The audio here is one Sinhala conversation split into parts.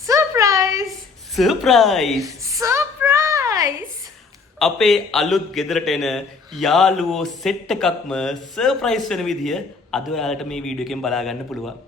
Surprise! Surprise! Surprise! අපේ අලුත් ගෙදරට එන යාළුවෝ සෙට් එකක්ම සර්ප්‍රයිස් වෙන විදිය අද ඔයාලට මේ වීඩියෝ එකෙන් බලා ගන්න පුළුවන්.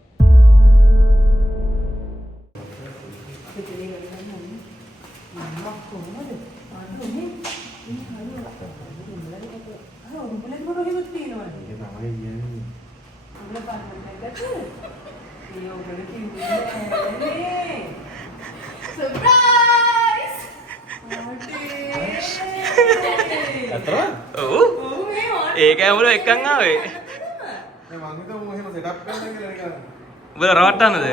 Surprise! ඔව්. ඒක ඇමුල එක්කන් ආවේ. මම හිතුවා මම එහෙම සෙටප් කරන්න කියලා නිකන්. උඹලා රවට්ටන්නද?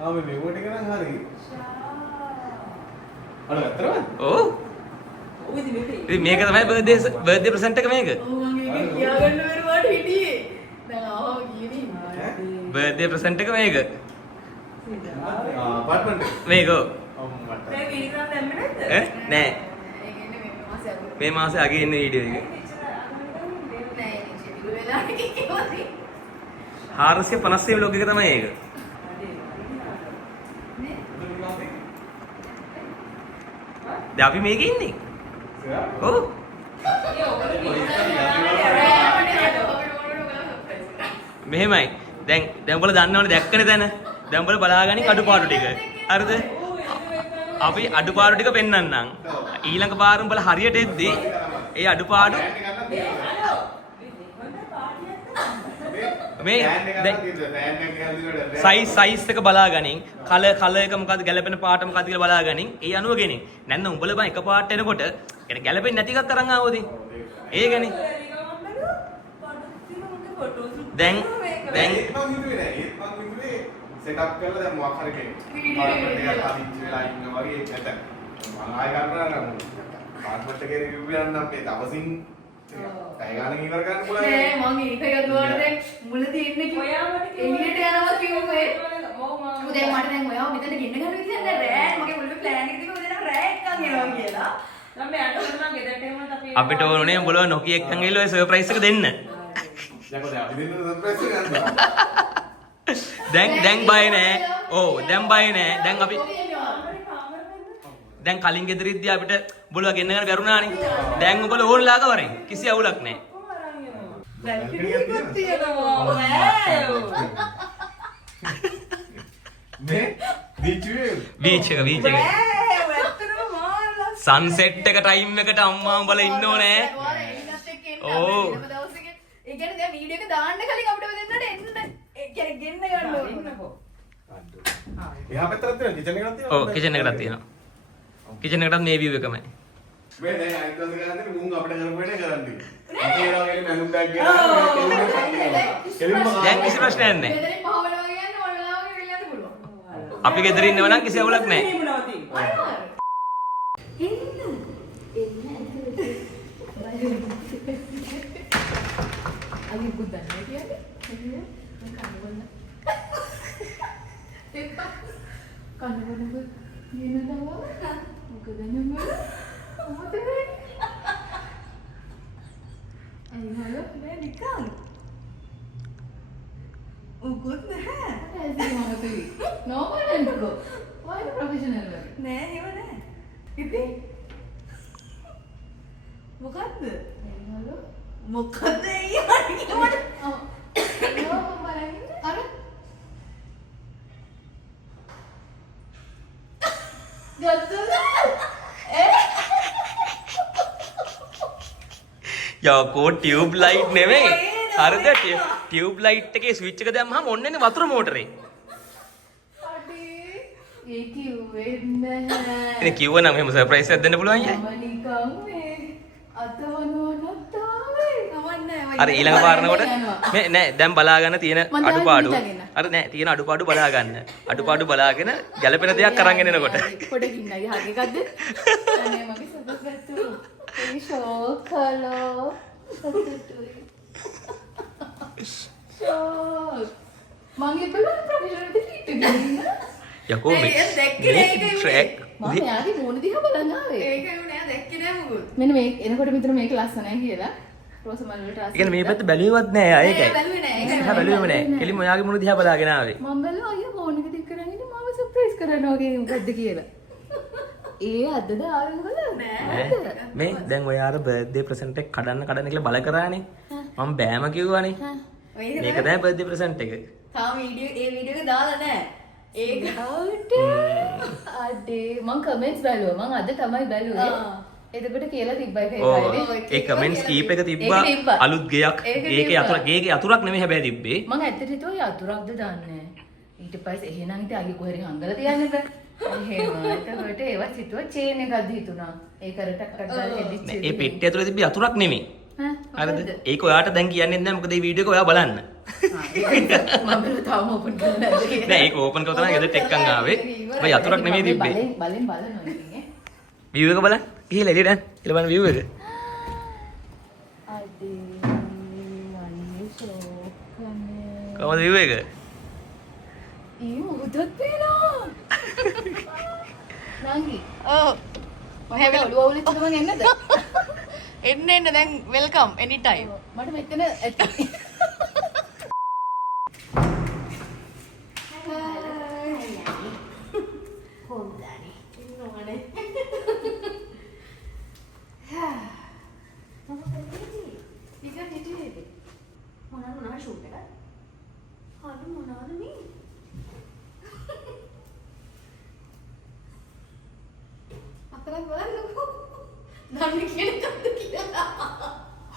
ආ මේ මෙව ටික නම් හරි. අර ඇත්තටම? ඔව්. ඉතින් මේක තමයි බර්ත්ඩේ ප්‍රසන්ට් එක මේක. ඔව් මම ඒක කියාගන්න බැරුවාට හිටියේ. දැන් ආව ගියේ බර්ත්ඩේ ප්‍රසන්ට් එක මේක. අපාර්ට්මන්ට් එක. මේක. අම්මට. දැන් ඉනිකන් දැම්මේ නැද්ද? ඈ නෑ. ඒක ඉන්නේ මේ මාසේ අග. මේ මාසේ අගේ ඉන්න වීඩියෝ එක. නෑ ඉන්නේ ෂෙඩියුල් වෙලා කිව්වද? 450 vlog එක තමයි ඒක. දැන් අපි මේකේ ඉන්නේ. ඔව්. මෙහෙමයි. දැන් උඹලා දන්නවනේ දැක්කනේ දැන. දැන් උඹලා බලාගනි අඩුපාඩු ටික. හරිද? අපි අඩුපාඩු ටික පෙන්වන්නම්. ඊළඟ පාර උඹලා හරියට එද්දී ඒ අඩුපාඩු මේ සයිස් එක බලාගනින් කලර් එක මොකද්ද ගැලපෙන පාට මොකද්ද කියලා බලාගනින් ඒ අනුව ගෙනින් නැත්නම් උඹලා බං එක පාට එනකොට يعني ගැලපෙන්නේ නැති එකක් අරන් ආවෝදී ඒකනේ දැන් මම හිතුවේ නෑ. ඒත් මම හිතුවේ සෙටප් කරලා දැන් මොකක් හරි කෙනෙක්. අපාර්ට්මන්ට් එකක් හදිච්චි වෙලා ඉන්නවා වගේ නැත. මම ආයෙ කරනවා නම් අපාර්ට්මන්ට් එකේ රිවිව් යන්න අපේ දවසින් පැය ගානක් ඉවර කරන්න පුළුවන්. නෑ මම ඒක ගදුවාට දැන් මුලදී ඉන්නේ කිව්වා එළියට යනවා කිව්වේ. ඔව් දැන් මට දැන් ඔයාව මෙතන ගෙන්න ගන්න විදියක් නෑ රෑ මගේ මුළු ප්ලෑන් එක තිබුණා දැන් රෑ එක්කන් එනවා කියලා. මම යට කරනවා ගෙදරට එමුණත් අපි අපිට ඕනේ උඹලා නොකිය එක්කන් ගිහලා ඔය සර්ප්‍රයිස් එක දෙන්න දැන් අපි දෙන්න සර්ප්‍රයිස් එක ගන්නවා. දැන් බය නෑ ඔව් දැන් බය නෑ දැන් අපි දැන් කලින් ගෙදරින්දී අපිට උඹලා ගෙන්න ගන්න බැරුණානේ දැන් උඹලා ඕන්ලා ගවරෙන් කිසි අවුලක් නෑ බැල්කනියකුත් තියෙනවා. මේ බීච් බීච් එක සන්සෙට් එක ටයිම් එකට අම්මා උඹලා ඉන්න ඕනේ ඕ ඒ කියන්නේ දැන් වීඩියෝ එක දාන්න කලින් අපිට දෙන්නට එන්න ඒ කියන්නේ ගෙන්න ගන්න ඕනේ. එහා පැත්තට තියෙන කිචන් එකක් තියෙනවා. ඔව් කිචන් එකටත් තියෙනවා කිචන් එකටත් මේ view එකමයි මේ දැන් අයිත් දවස් ගන්න මුං අපිට කරපු වැඩේ කරන්නේ. අපි ඒනවා කියන්නේ මැනුම් බෑග් ගෙනා දැන් කිසි ප්‍රශ්නයක් නැහැ මෙතනින් පහ වෙනවා කියන්නේ ඕන වෙලාවක වෙලා යන්න පුළුවන්. අපි ගෙදර ඉන්නව නම් කිසි අවුලක් නැහැ අලි බුද්දන් කියන්නේ කනවන්න ඒක කනවන්න කියනවා මොකද නෙමෙයි මොකද අයියෝ නේ නිකන් උකුත් නැහැ ඇයි මොකද නෝමල් නේකෝ වයින් ප්‍රොෆෙෂනල් නෑ ඒව නෑ ඉතින් මොකද්ද අයියෝ මොකද ඊයන් කිව්වට ඔව් බලන්න අර ගත්තද යකෝ ටියුබ් ලයිට් නෙමෙයි හරිද ටියුබ් ලයිට් එකේ ස්විච් එක දැම්මහම ඔන්නනේ වතුර මෝටරේ අඩේ ඒ කිව්වේ නැහැ ඉතින් කිව්වනම් එහෙම සර්ප්‍රයිස් එකක් දෙන්න පුළුවන් යයි මම නිකන් මේ අතවනවනක් තාවේ නවන්නේ අර ඊළඟ පාරනකොට මේ නෑ දැන් බලා ගන්න තියෙන අඩුපාඩු අර නෑ තියෙන අඩුපාඩු බලා ගන්න අඩුපාඩු බලාගෙන ගැළපෙන දෙයක් අරන් එනකොට පොඩකින් නයි හරි එකක්ද අනේ මගේ සතුටු ඒ ෂෝකලෝ සතුටුයි ෂෝක් මගේ බලන්න ප්‍රොෆෙෂනල් ට්‍රීට් ගන්න යකෝ මේ ට්‍රැක් මම යාගේ මොන දිහා බලන්න ආවේ ඒකේ නෑ දැක්කේ නෑ මොකුත් මෙන්න මේ එනකොට මිතර මේක ලස්සනයි කියලා රෝස මල් වලට ආස. ඒ කියන්නේ මේ පැත්ත බැලුවේවත් නෑ ආ ඒකයි. බැලුවේ නෑ. ඒක බැලුවේම නෑ. එළිම ඔයාගේ මුණ දිහා බලාගෙන ආවේ. මම බැලුවා අයියෝ ෆෝන් එක දික් කරගෙන ඉන්නේ මාව සර්ප්‍රයිස් කරනවා වගේ මොකද්ද කියලා. ඒ අදද ආරංගල නෑ. මේ දැන් ඔයාට බර්ත්ඩේ ප්‍රසන්ට් එක කඩන්න කියලා බල කරානේ. මම බෑම කිව්වනේ. මේක තමයි බර්ත්ඩේ ප්‍රසන්ට් එක. තාම වීඩියෝ එක දාලා නෑ. ඒක අඩේ මං කමෙන්ට්ස් බැලුවා. මං අද තමයි බැලුවේ. එතකොට කියලා තිබ්බයි ඒ කමෙන්ට්ස් කීප එක තිබ්බා අලුත් ගයක්. ඒකේ යතුරක් නෙමෙයි හැබැයි තිබ්බේ. මං ඇත්තට හිතුවා යතුරක්ද දාන්නේ. ඊට පස්සේ එහෙනම් ඉතින් අගේ කොහෙරි හංගලා තියන්නද? එහෙම එතකොට ඒවත් හිතුවා චේන් එකක්ද හිතුණා. ඒක අර ටක් ටක් ගාලා හෙඩිච්ච. ඒ පෙට්ටිය ඇතුලේ තිබ්බ යතුරක් නෙමෙයි. හරිද? ඒක ඔයාට දැන් කියන්නේ නැහැ මොකද මේ වීඩියෝ එක ඔයා බලන්න. මම තාම ඕපන් කරලා නැද්ද? නෑ ඒක ඕපන් කරලා තමයි ගෙදරට එක්කන් ආවේ. ඔය යතුරක් නෙමෙයි තිබ්බේ. බලෙන් බලනවා ඉතින් ඈ. view එක බලන්න. ගිහලා එළියට යන්න. එළ බලන්න view එක. අඩේ මන්නේ ෂෝක් කොහමද view එක? ඊ උදත් පේනවා. නංගි. ඔව්. ඔහෙ ඔළුව අවුලෙත් මම එන්නද? එන්න දැන් වෙල්කම් එනි ටයිම්. මට මෙතන ඇති.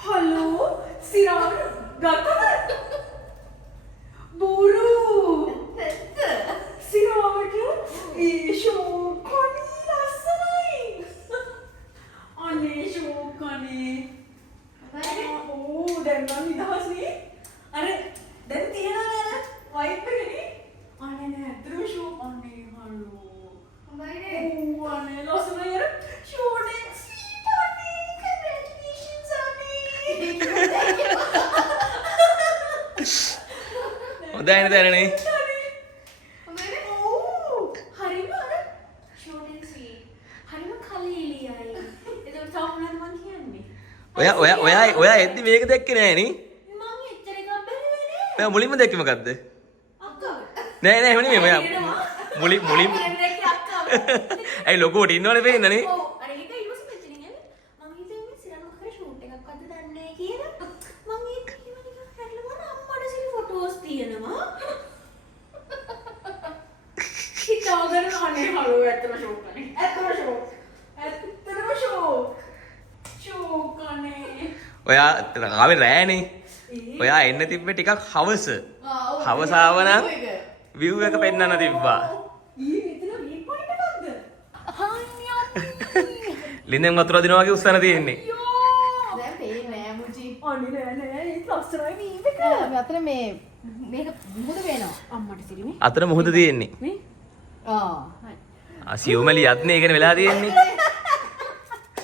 Halo, siram gata buru siramata shokani lasanai ane shokani oh dan man nidahas ni are dan tiyana nana wipe ekani ane ne athru shok ane halo oh ane lasana yara shone sweet ane congratulations ane හොඳයි නේද නේ? හරිම අර short and sweet. හරිම කලීලියයි. ඒක තමයි මම කියන්නේ. ඔයා එද්දි මේක දැක්කේ නෑ නේ? මම එච්චර එකක් බැලුවේ නෑ. ඔයා මුලින්ම දැක්කේ මොකද්ද? අක්කා. නෑ එහෙම නෙමෙයි ඔයා මුලින් දැක්කේ අක්කා. ඇයි ලොකෝට ඉන්නවනේ පේන්න නේ? ඔව් අර ඒක ඊළඟ මෙතනින් යන්නේ. මම හිතුවේ සිරාම කරේ ෂූට් එකක් අද දන්නේ කියලා. මම ඒක එහෙම නිකන් හැරලා අම්මට සිරි ෆොටෝස් තියෙනවා. හිතාගෙන අනේ හලෝ ඇත්තම ෂෝක් අනේ. ඇත්තම ෂෝක්. ඇත්තම ෂෝක්. ෂෝක් අනේ. ඔයා ආවේ රෑනේ. ඔයා එන්න තිබ්බේ ටිකක් හවස. හවස ආවනම් view එක පෙන්වන්න තිබ්බා. ඊ මෙතන වී පොයින්ට් එකක්ද? හානියක්. ලින්දෙන් වතුර දිනවා වගේ උස්සන තියෙන්නේ. දැන් පේන්නේ නෑ මුචි. අනේ නෑ ඒ ලස්සනයි වී එක. මේ අතන මේ මේක මුහුද වෙනවා. අම්මට සිරිමේ. අතර මුහුද තියෙන්නේ. මේ සියුමැලියත් නේ ඒකනේ වෙලා තියෙන්නේ.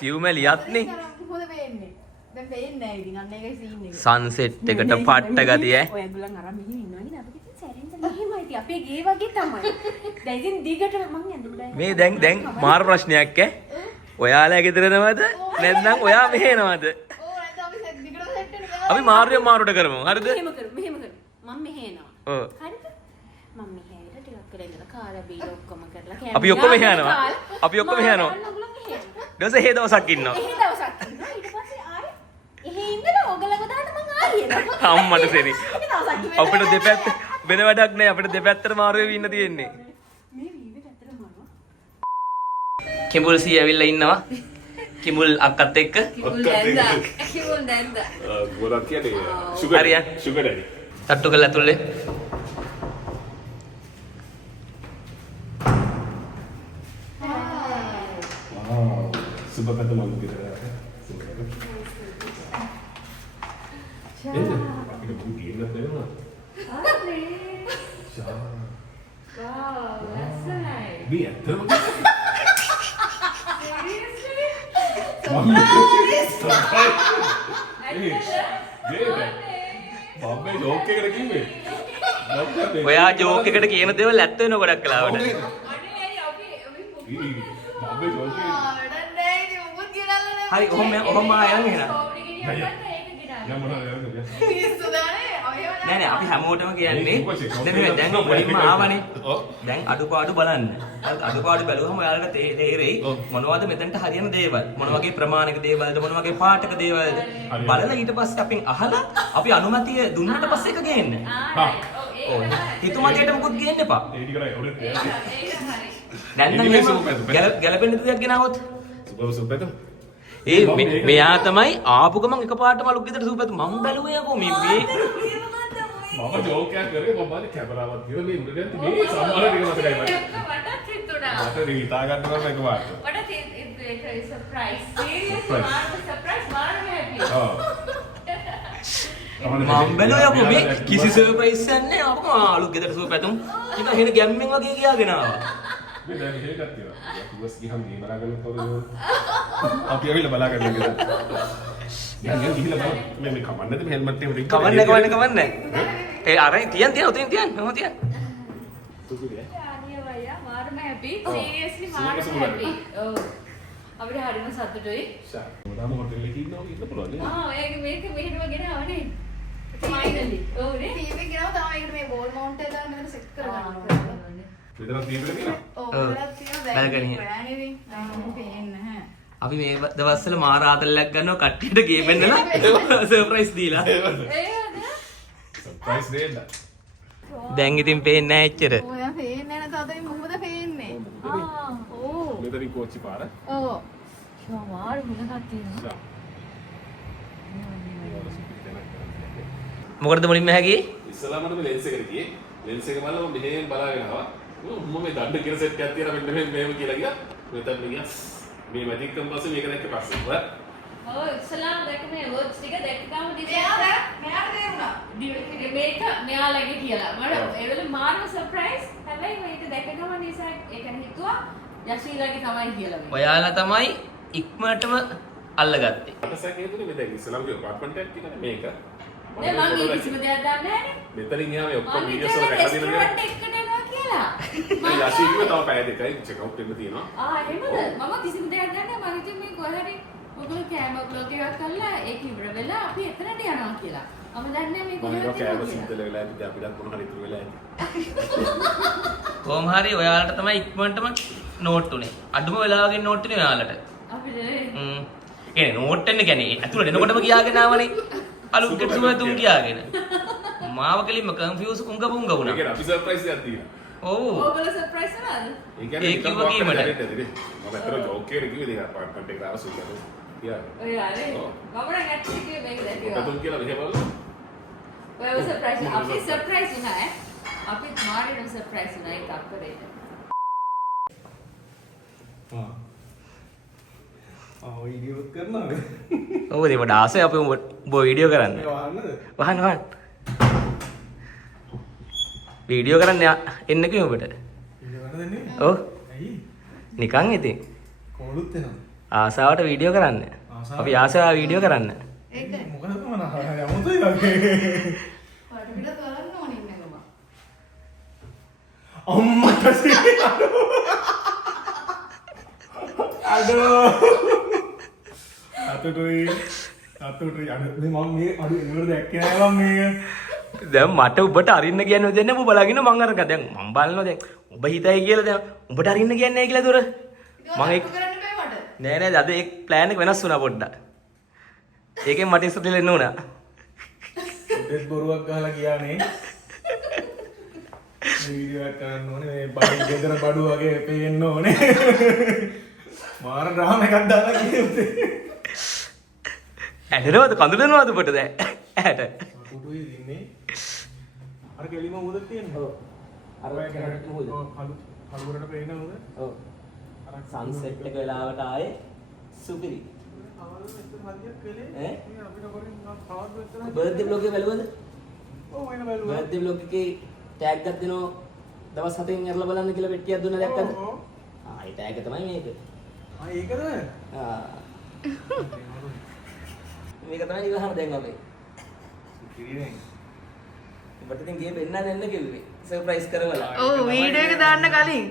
සියුමැලියත් නේ. මුහුද වෙන්නේ. දැන් පේන්නේ නෑ ඉතින් අන්න ඒකයි සීන් එක. සන්සෙට් එකට පට්ට ගතිය ඈ. ඔයගොල්ලන් අරන් මෙහෙම ඉන්නවනේ අපිට ඉතින් සැරෙන්න මෙහෙමයි ඉතින් අපේ ගේ වගේ තමයි. දැන් ඉතින් දිගට මං ඇඳුම්ලා. මේ දැන් මාර ප්‍රශ්නයක් ඈ. ඔයාලා ගෙදරනවද නැත්නම් ඔයා මෙහෙනවද? ඕ නැත්නම් අපි දිගට සෙට් වෙනවා. අපි මාරුවට කරමු. හරිද? මෙහෙම කරු මම මෙහෙ එනවා. ඔව්. හරිද? මම මෙහෙ ඇවිල්ලා ටිකක් කරලා ඉඳලා කාලා බීලා ඔක්කොම කරලා අපි ඔක්කොම මෙහෙ යනවා. අපි ඔක්කොම මෙහෙ යනවා. ඊට පස්සේ දවසක් ඉන්නවා. එහෙ දවසක් ඉන්නවා. ඊට පස්සේ ආයේ එහෙ ඉඳලා ඔයගලව දාන්න මං ආයේ එනවා. අම්මට සෙරි. දවසක් අපිට දෙපැත්ත වෙන වැඩක් නෑ. අපිට දෙපැත්තට මාරු වෙවි ඉන්න තියෙන්නේ. මේ වීවි පැත්තට මරනවා. කිඹුල් සී ඇවිල්ලා ඉන්නවා. කිඹුල් අක්කත් එක්ක. කිවුල් දැන්දා. ගොඩක් කියන්නේ හරියන්. sugar daddy. තට්ටු කරලා ඇතුළේ. Wow. Super kata malu kita. Ini kita bukti lah tu. Wow, that's nice. Biar tu. Bombay joke එකකට කිව්වේ. ඔයා ජෝක් එකට කියන දේවල් ඇත්ත වෙන ගොඩක් කලාවට. බම්බේ ජෝක් එක. වැඩක් නෑ ඉතින් මොකද කියලා නෑ. හරි ඔහොම ආයන් එහෙනම්. Ya mana ya. පිස්සු දානේ. ඔය නෑ අපි හැමෝටම කියන්නේ දැන් මුලින්ම ආවනේ. දැන් අඩුපාඩු බලන්න. අඩුපාඩු බැලුවම ඔයාලට තේරෙයි මොනවද මෙතනට හරියන දේවල්. මොන වගේ ප්‍රමාණික දේවල්ද මොන වගේ පාටක දේවල්ද. බලලා ඊට පස්සේ අපෙන් අහලා අපි අනුමැතිය දුන්නට පස්සේ එක ගේන්න. ඔව්. හිතුමතේට මොකුත් ගේන්න එපා. ඒක කරයි නැත්නම් ගැලපෙන්න දෙයක් ගෙනාවොත් සුපැතු මෙයා තමයි ආපු ගමන් එකපාරටම අලුත් ගෙදර සූපැතු මම බැලුවේ යකෝ මේ මම ජෝක් එකක් කරේ මම බලේ කැමරාවක් තියලා මේ උඩට මේ සම්මාන ටික මතකයි මට. මටත් හිතුණා. මට රීතා ගන්න ගමන් එකපාරට. මටත් ඒක සර්ප්‍රයිස්. සීරියස්ලි මාර්ග සර්ප්‍රයිස් මාර්ග හැපි. ඔව්. මම බැලුවේ යකෝ මේ කිසි සර්ප්‍රයිස් එකක් නැහැ ආපු අලුත් ගෙදර සූපැතුම් ටික හෙන ගැම්මෙන් වගේ ගියාගෙන ආවා. මේ දැන් හේකක් තියෙනවා. ඊට ගිහම මේ බලාගෙන තොරේ අපි ඇවිල්ලා බලාගෙන ඉඳලා. දැන් ගිහිල්ලා බලන්න මේ කමන්නද මේ හෙල්මට් එක උඩින් කවන්න ඒ අර තියන් උතින් තියන් මම තියන් තුකුලිය ආනිය වයියා මාර්ග හැපි. සීරියස්ලි මාර්ග හැපි. ඔව්. අපිට හරිම සතුටුයි. ශාදාම හොටෙල් එකේ ඉන්නවා ඉන්න පුළුවන් නේද? මේක මෙහෙටම ගෙනාවනේ. ෆයිනලි. ඔව් නේ. ටීවී එක ගෙනාව තමයි ඒකට මේ වෝල් මවුන්ට් එක දාන්න මෙතන සෙට් කරගන්න. විතරක් දීපල තියෙනවා. ඔව් ඒකත් තියෙනවා බැලකනිය. බෑනේ දැන් පේන්නේ නැහැ. අපි මේ දවස්වල මාර ආතල්ලක් ගන්නවා කට්ටියට ගේ පෙන්නලා සර්ප්‍රයිස් දීලා සර්ප්‍රයිස් දෙන්න. දැන් ඉතින් පේන්නේ නැහැ එච්චර ඔයා පේන්නේ නැහැ තාත්තේ මොකද පේන්නේ? ඕ. මෙතනින් කෝච්චි පාර. ඔව්. මාරු මුලක් තියෙනවා. මොකටද මුලින්ම හැගියේ ඉස්සලාම මම ලෙන්ස් එකට ගියේ. ලෙන්ස් එක බලලා මම මෙහෙම බලාගෙන ආවා. මම මේ දණ්ඩ කියලා සෙට් එකක් තියලා මෙන්න මෙහෙම කියලා ගියා. මෙතන ගියා. මේ මැජික් කම්පස් මේක දැක්ක පස්සේ වත් ඔව් ඉස්ලාම් දැක්ක මේ වර්ඩ්ස් ටික දැක්ක ගාම මෙයාට තේරුණා. මේක මෙයාලගේ කියලා. මට ඒ වෙලේ මාර්ම සර්ප්‍රයිස්. හැබැයි මේක දැක්ක ගාම නිසා ඒ කියන්නේ හිතුවා යශීලාගේ තමයි කියලා. ඔයාලා තමයි ඉක්මනටම අල්ලගත්තේ මට සැකේතුනේ මේ දැන් ඉස්සලාමගේ අපාර්ට්මන්ට් එකක් තියෙනනේ මේක. නේ මම මේ කිසිම දෙයක් දන්නේ නැහැ. මෙතනින් ගියාම ඔක්කොම මම වීඩියෝස් වල රැකලා රෙස්ටුරන්ට් තියෙනවා. එකට යනවා කියලා. යශීක්ව තව පැය දෙකයි චෙක් අවුට් වෙන්න තියෙනවා. එහෙමද? මම කිසිම දෙයක් දන්නේ නැහැ. මම හිතුවේ මේ කොහේ හරි ඔයගොල්ලෝ කෑම බ්ලොග් එකක් කරලා ඒක ඉවර වෙලා අපි එතනට යනවා කියලා. මම දන්නේ මේ මම කොහේ හිතුවා කෑම සීතල වෙලා ඉඳි අපිටත් මොන හරි ඉතුරු වෙලා ඉඳි. කොහොම හරි ඔයාලට තමයි ඉක්මනටම නෝට් උනේ අඩුම වෙලාවකින් නෝට් උනේ ඔයාලට අපිට ඒ නෝට් එන්න කියන්නේ ඇතුළට එනකොටම කියාගෙන ආවනේ අලුත් කෙටුම තුන් කියාගෙන මාව කෙලින්ම කන්ෆියුස් උංග පුංග වුණා ඒක අපි සර්ප්‍රයිස් එකක් තියෙනවා. ඔව් ඔයගොල්ලෝ සර්ප්‍රයිස් වුණාද? ඒ කියන්නේ ඒ කිව්ව කීමද? මම අතර ජෝක් එකේ කිව්වේ ඒක අපාර්ට්මන්ට් එකට ආවසු කියලා. යා. ඔය ආලේ. මම නම් ඇත්තට කිව්වේ මේක දැක්කවා. කතුන් කියලා මෙහෙම බලන්න. ඔය සර්ප්‍රයිස් අපි සර්ප්‍රයිස් වුණා ඈ. අපි මාරිනම් සර්ප්‍රයිස් වුණා ඒක අප්කරේ. වීඩියෝ කරනවද? ඔව් ඒ වඩා ආසයි අපි උඹ වීඩියෝ කරන්න වහන්නද? වහන්න වීඩියෝ කරන්න එන්න කිව්ව ඔබට වීඩියෝ කරන්න දෙන්නේ? ඔව් ඇයි? නිකන් ඉතින් කොළුත් එනවා. ආසාවට වීඩියෝ කරන්න අපි ආසාව වීඩියෝ කරන්න ඒකයි. මොකද මම යමුතුයි වගේ. පාට පිට කරන්න ඕනේ ඉන්නේ මම. අම්මට අඩෝ අතුටුයි අඩු මම මේ අඩු එනවල දැක්කේ නෑ මම මේක. දැන් මට ඔබට අරින්න කියන්නේ දෙන්න ඔබ බලාගෙන මං අරක දැන් මං බලනවා දැන් ඔබ හිතයි කියලා දැන් ඔබට අරින්න කියන්නේ නැහැ කියලා දොර මං ඒක කරන්න බෑ මට. නෑ නෑ අද ඒ ප්ලෑන් එක වෙනස් වුණා පොඩ්ඩක් ඒකෙන් මට ඉස්සරට එන්න උනා දෙත් බොරුවක් ගහලා ගියානේ. වීඩියෝ එකක් කරන්න ඕනේ මේ බඩු ගෙදර බඩු වගේ පේන්න ඕනේ. මාර ඩ්‍රාම එකක් දාලා ගියේ. ඇඬනවද කඳුලනවද ඔබට දැන් ඇට කුටුවේ ඉන්නේ. අර කෙලිම උදක් තියෙනවා. ඔව්. අර කැරට් මොකද? හලුවරට පේන උද? ඔව් සන්සෙට් එක වෙලාවට ආයේ සුපිරි ඈ බර්ත්ඩේ බ්ලොග් එක බලුවද? ඔව් එන බැලුවා. බර්ත්ඩේ බ්ලොග් එකේ ටැග් එකක් දෙනවා දවස් 7න් ඇරලා බලන්න කියලා පෙට්ටියක් දුන්නා දැක්කද? ඔව්. ඒ ටැග් එක තමයි මේක. ඒකද? මේක තමයි ඉවහම දැන් අපේ. කිරිනේ. ඔබට ඉතින් ගේ පෙන්නන්න එන්න කිව්වේ. සර්ප්‍රයිස් කරවලා. ඔව් වීඩියෝ එක දාන්න කලින්.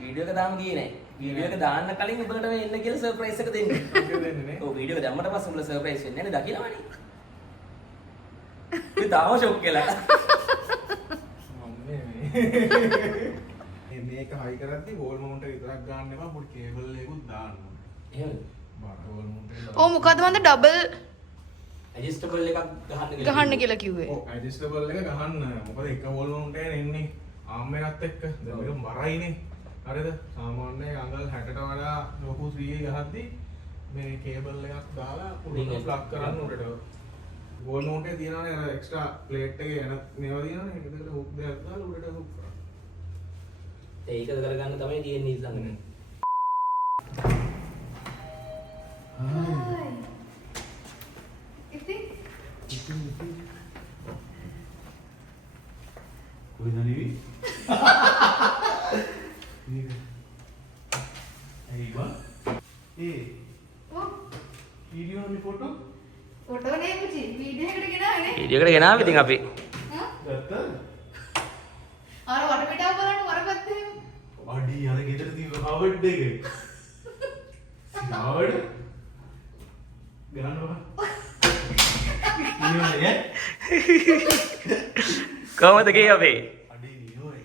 වීඩියෝ එක දාන්න ගියේ නැහැ. වීඩියෝ එක දාන්න කලින් ඔබට මේ එන්න කියලා සර්ප්‍රයිස් එක දෙන්නේ. ඒක දෙන්නේ නේ. ඔව් වීඩියෝ එක දැම්මට පස්සේ උඹලා සර්ප්‍රයිස් වෙන්නේ නැහැ දකින්නවනේ. මේ තාම ෂොක් කියලා. මේක හයි කරද්දි වෝල් මවුන්ට් එක විතරක් ගන්න එපා පොඩි කේබල් එකකුත් දාන්න ඕනේ. එහෙමද? බාට වෝල් මවුන්ට් එක. ඕ මොකද මන්ද ඩබල් ඇඩ්ජස්ටබල් එකක් ගහන්න කියලා කිව්වේ. ඔව් ඇඩ්ජස්ටබල් එක ගහන්න. මොකද එක වෝල් මවුන්ට් එකනේ එන්නේ ආම් එකත් එක්ක. දැන් මේක මරයිනේ. හරිද? සාමාන්‍යයෙන් අඟල් 60ට වඩා ලොකු 3 ගහද්දි මේ කේබල් එකක් දාලා උඩට ප්ලග් කරන්න උඩට. වෝල් මවුන්ට් එකේ තියෙනවානේ අර එක්ස්ට්‍රා ප්ලේට් එකේ එන මේවා තියෙනවානේ. ඒක දෙකට හුක් දෙකක් දාලා උඩට හුක් කරන්න. ඒකද කරගන්න තමයි තියෙන්නේ ඉස්සංගනේ. ඉතින් කොහෙද නිවි? Hey, what? Hey, ඔව් video නේ photo? ෆොටෝ නේ පුචි වීඩියෝ එකට ගෙනාවේ නේ. වීඩියෝ එකට ගෙනාවා ඉතින් අපි. ගත්තද? අර වටපිටාව බලන්න වරපත්තේ. අඩි අර ගෙදර තියෙන හවර්ඩ් එක. හවර්ඩ් ගන්නවා. නියෝනේ කොහමද ගියේ අපේ? අඩි නියෝනේ.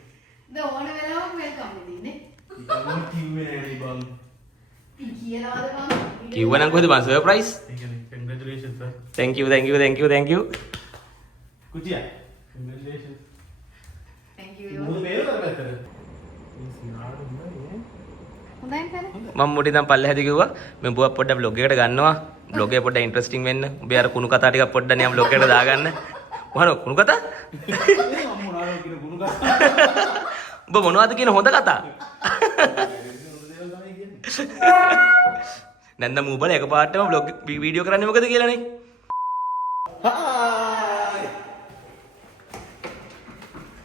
දැන් ඕන වෙලාවක වෙල්කම් දෙන්නේ. ඉතින් කිව්වේ නෑනේ බං. කියලාද බං? කිව්වනම් කොහෙද බං සර්ප්‍රයිස්? ඒ කියන්නේ congratulations sir. thank you. කුටියා. congratulations. Thank you. මොකද මේක කරපැත්තට? මේ සිනාඩ උන්නේ. හොඳයි නේද? මම මුටි නම් පල්ලෙහාදී කිව්වා මම බුවක් පොඩ්ඩක් vlog එකට ගන්නවා. vlog එක පොඩ්ඩක් ඉන්ටරෙස්ටිං වෙන්න. උඹේ අර කුණු කතා ටිකක් පොඩ්ඩක් නියම් vlog එකට දාගන්න. මොනවද කුණු කතා? මම මොනවාද කියන කුණු කතා. උඹ මොනවද කියන හොඳ කතා? නැන්ද මූබල එකපාරටම vlog වීඩියෝ කරන්නේ මොකද කියලානේ. Hi.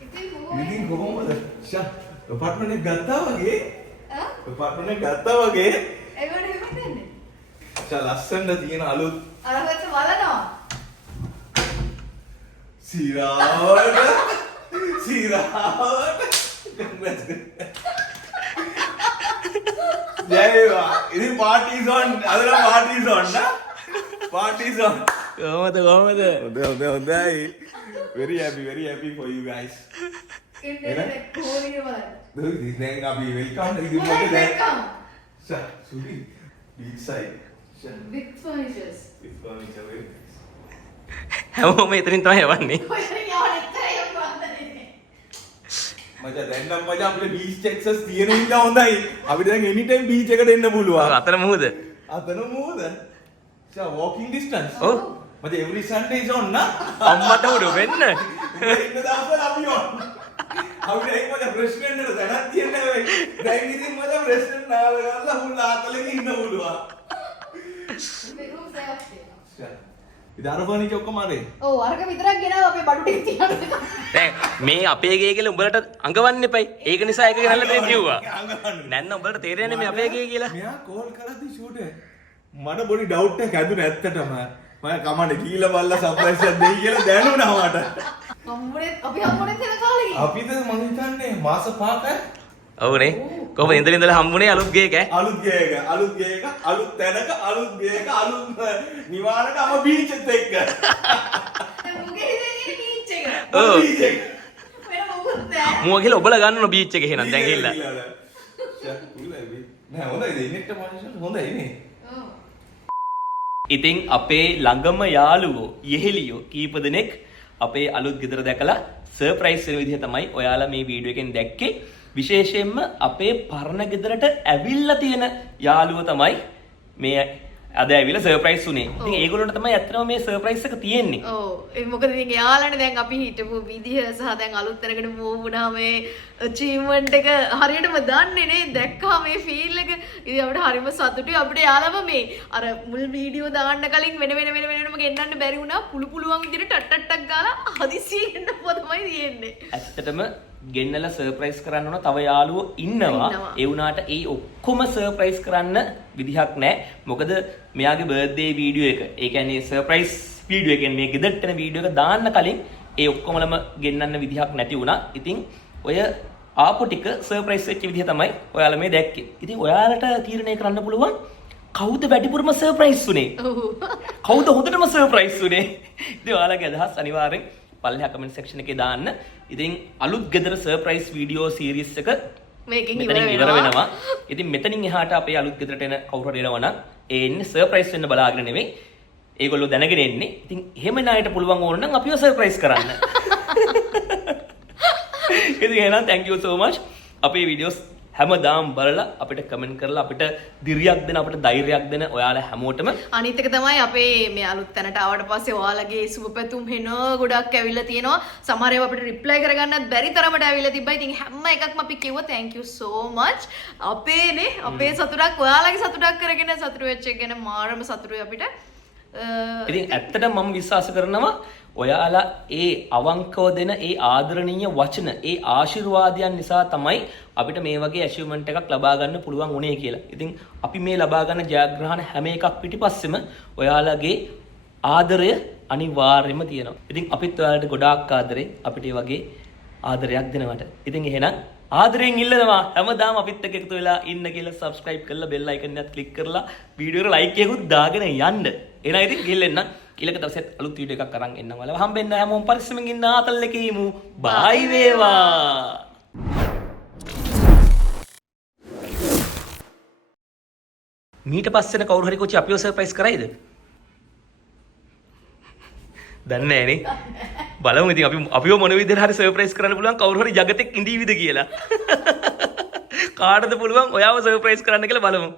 ඉතින් මොකෝ ඉතින් කොහොමද? ෂා apartment එක ගත්තා වගේ? ආ apartment එක ගත්තා වගේ? ඒවට එහෙම දෙන්නේ. ෂා ලස්සනට තියෙන අලුත් අරකට බලනවා. සිරාවට ජයවා ඉතින් parties on අදලා parties on නා parties on කොහමද හොඳයි very happy for you guys ඉන්නේ කොහොමද බලන්න. දැන් අපි welcome ඉතින් මොකද දැන් වෙල්කම්. ෂා සුදි beach side ෂා Big furnitures. with furniture very nice. හැමෝම එතනින් තමයි යවන්නේ. කොහෙද යවන්නේ කියලා බන්දනේ. මචං දැන් නම් මචං අපිට beach access තියෙන හින්දා හොඳයි. අපිට දැන් anytime beach එකට එන්න පුළුවන්. අතන මුහුද? අතන මොකද? ෂා walking distance. ඔව්. මචං every Sunday is on නා. අම්මට උඩ වෙන්න. ඉන්න දවසවල අපි on. අපිට ඒක මචං ප්‍රශ්නෙන්න දැනක් තියන්නේ නැහැ. දැන් ඉතින් මචං ප්‍රශ්න නාල ගාලා හුල් ආතලෙක ඉන්න පුළුවන්. මේ රූම් සෑවක් තියෙනවා. ෂා ඉතින් අර ෆර්නිචර් ඔක්කොම අරේ. ඔව් අරක විතරක් ගෙනාව අපේ බඩු ටික තියන්න. දැන් මේ අපේ ගේ කියලා උඹලට අඟවන්න එපයි. ඒක නිසා ඒක ගෙනල්ලා දෙන්න කිව්වා. අඟවන්න. නැත්නම් උඹලට තේරෙන්නේ මේ අපේ ගේ කියලා. මෙයා කෝල් කරද්දි ෂූට් එක මට පොඩි ඩවුට් එකක් ඇදුනේ ඇත්තටම. මම කමන්නේ කීලා බල්ලා සර්ප්‍රයිස් එකක් දෙයි කියලා දැනුණා මට. අපි හම්බුනේ තන කාලෙකින්. අපිට මං හිතන්නේ මාස 5ක ඔව්නේ. කොහොමද ඉඳලා හම්බුනේ අලුත් ගේ එක? අලුත් ගේක අලුත් තැනක අලුත් ගේක අලුත් නිවාරට අම බීච් එකත් එක්ක. මුගේ හිතේ බීච් එක. ඔව්. බීච් එක. වෙන මොකුත් නැහැ. මුව ගිහලා ඔබලා ගන්න ඕන බීච් එක එහෙනම් දැන් ගිහලා. නෑ හොඳයි දෙන්නෙක්ට මානසික හොඳයි නේ. ඔව්. ඉතින් අපේ ළඟම යාළුවෝ යෙහෙලියෝ කීප දෙනෙක් අපේ අලුත් ගෙදර දැකලා සර්ප්‍රයිස් වෙන විදිහ තමයි ඔයාලා මේ වීඩියෝ එකෙන් දැක්කේ. විශේෂයෙන්ම අපේ පරණ ගෙදරට ඇවිල්ලා තියෙන යාළුවෝ තමයි මේ අද ඇවිල්ලා සර්ප්‍රයිස් උනේ. ඉතින් ඒගොල්ලොන්ට තමයි ඇත්තටම මේ සර්ප්‍රයිස් එක තියෙන්නේ. ඔව් ඒ මොකද ඉතින් එයාලනේ දැන් අපි හිටපු විදිහ සහ දැන් අලුත් තැනකට මූව් වුණා මේ අචීව්මන්ට් එක හරියටම දන්නේ නේ දැක්කා මේ ෆීල් එක. ඉතින් අපිට හරිම සතුටුයි අපිට යාළුවම මේ අර මුල් වීඩියෝ දාන්න කලින් වෙනම ගෙන්නන්න බැරි වුණා. පුළුවන් විදිහට ටට්ටක් ගාලා හදිසියෙන් ගෙන්නපුවා තමයි තියෙන්නේ. ඇත්තටම ගෙන්නලා සර්ප්‍රයිස් කරන්න ඕන තව යාළුවෝ ඉන්නවා. ඒ වුණාට ඒ ඔක්කොම සර්ප්‍රයිස් කරන්න විදිහක් නැහැ. මොකද මෙයාගේ බර්ත්ඩේ වීඩියෝ එක. ඒ කියන්නේ සර්ප්‍රයිස් වීඩියෝ එක කියන්නේ මේ ගෙදරට එන වීඩියෝ එක දාන්න කලින් ඒ ඔක්කොමලම ගෙන්නන්න විදිහක් නැති වුණා. ඉතින් ඔය ආපු ටික සර්ප්‍රයිස් වෙච්ච විදිහ තමයි ඔයාලා මේ දැක්කේ. ඉතින් ඔයාලට තීරණය කරන්න පුළුවන් කවුද වැඩිපුරම සර්ප්‍රයිස් උනේ? කවුද හොඳටම සර්ප්‍රයිස් උනේ? ඉතින් ඔයාලගේ අදහස් අනිවාර්යෙන් පල්ලෙහා කමෙන්ට් සෙක්ෂන් එකේ දාන්න. ඉතින් අලුත් ගෙදර සර්ප්‍රයිස් වීඩියෝ සීරීස් එක මේකෙන් මෙතනින් ඉවර වෙනවා. ඉතින් මෙතනින් එහාට අපේ අලුත් ගෙදරට එන කවුරු හරි එනවා නම් ඒ එන්නේ සර්ප්‍රයිස් වෙන්න බලාගෙන නෙවෙයි. ඒගොල්ලෝ දැනගෙන එන්නේ. ඉතින් එහෙම ණයට පුළුවන් ඕන නම් අපිව සර්ප්‍රයිස් කරන්න. ඉතින් එහෙනම් thank you so much. අපේ වීඩියෝස් හැමදාම බලලා අපිට කමෙන්ට් කරලා අපිට දිරියක් දෙන අපිට ධෛර්යයක් දෙන ඔයාලා හැමෝටම අනිත් එක තමයි අපේ මේ අලුත් තැනට ආවට පස්සේ ඔයාලගේ සුබපැතුම් හෙන ගොඩක් ඇවිල්ලා තියෙනවා. සමහර ඒවා අපිට රිප්ලයි කරගන්නත් බැරි තරමට ඇවිල්ලා තිබ්බා. ඉතින් හැම එකක්ම අපි කිව්වා thank you so much. අපේ සතුටක් ඔයාලගේ සතුටක් කරගෙන සතුටු වෙච්ච එක ගැන මාරම සතුටුයි අපිට. ඉතින් ඇත්තටම මම විශ්වාස කරනවා ඔයාලා ඒ අවංකව දෙන ඒ ආදරණීය වචන ඒ ආශිර්වාදයන් නිසා තමයි අපිට මේ වගේ ඇචීව්මන්ට් එකක් ලබා ගන්න පුළුවන් වුණේ කියලා. ඉතින් අපි මේ ලබා ගන්න ජයග්‍රහණ හැම එකක් පිටිපස්සෙම ඔයාලගේ ආදරය අනිවාර්යයෙන්ම තියෙනවා. ඉතින් අපිත් ඔයාලට ගොඩාක් ආදරේ අපිට මේ වගේ ආදරයක් දෙනවට. ඉතින් එහෙනම් ආදරයෙන් ඉල්ලනවා හැමදාම අපිත් එක්ක එකතු වෙලා ඉන්න කියලා subscribe කරලා bell icon එකත් click කරලා වීඩියෝ එකට like එකකුත් දාගෙන යන්න. එහෙනම් ඉතින් ගිහින් ඊළඟ දවසෙත් අලුත් වීඩියෝ එකක් අරන් එන්නම් වල හම්බෙන්න හැමෝම පරිස්සමෙන් ඉන්න ආතල් එකේ ඉමු. බයි වේවා. මීට පස්සෙන කවුරු හරි කොච්චි අපිව සර්ප්‍රයිස් කරයිද? දන්නේ නැහැ නේ. බලමු ඉතින් අපිව මොන විදිහට හරි සර්ප්‍රයිස් කරන්න පුළුවන් කවුරු හරි జగතෙක් ඉඳීවිද කියලා. කාටද පුළුවන් ඔයාව සර්ප්‍රයිස් කරන්න කියලා බලමු.